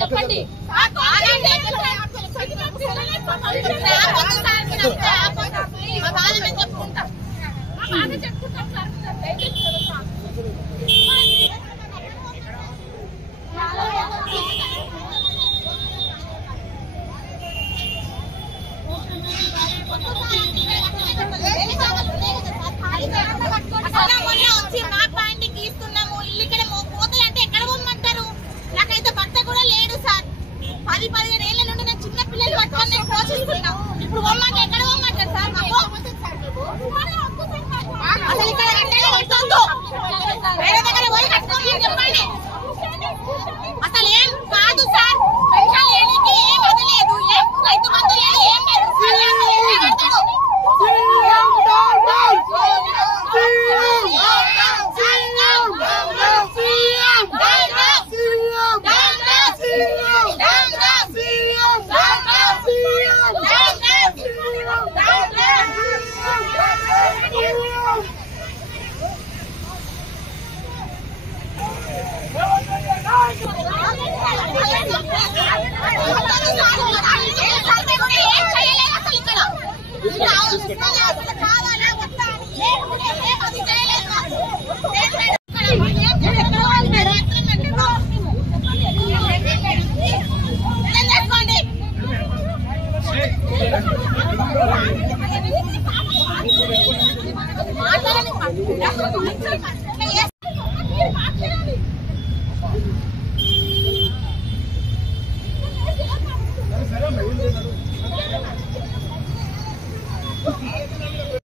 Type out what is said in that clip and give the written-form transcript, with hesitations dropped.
చెప్పండి వచ్చి మా పాయింట్కి ఇస్తున్నాము. ఇల్లు ఇక్కడ పోతాయి అంటే ఎక్కడ పోమంటారు? నాకైతే భర్త కూడా లేడు సార్. 10-15 ఏళ్ల నుండి నేను చిన్న పిల్లలు పట్టుకొని నేను పోషిస్తున్నాం. ఇప్పుడు పోమ్మాక ఎక్కడ పోమంటారు సార్? అసలు ఇక్కడ వేరే దగ్గర పోయి కట్టుకోమని చెప్పండి. అసలు ఏం కాదు సార్. పెన్షన్ లేనికి ఏం అది లేదు, ఏం రైతు బంధు లేదు, ఏం లేదు. మాట్లాడండి.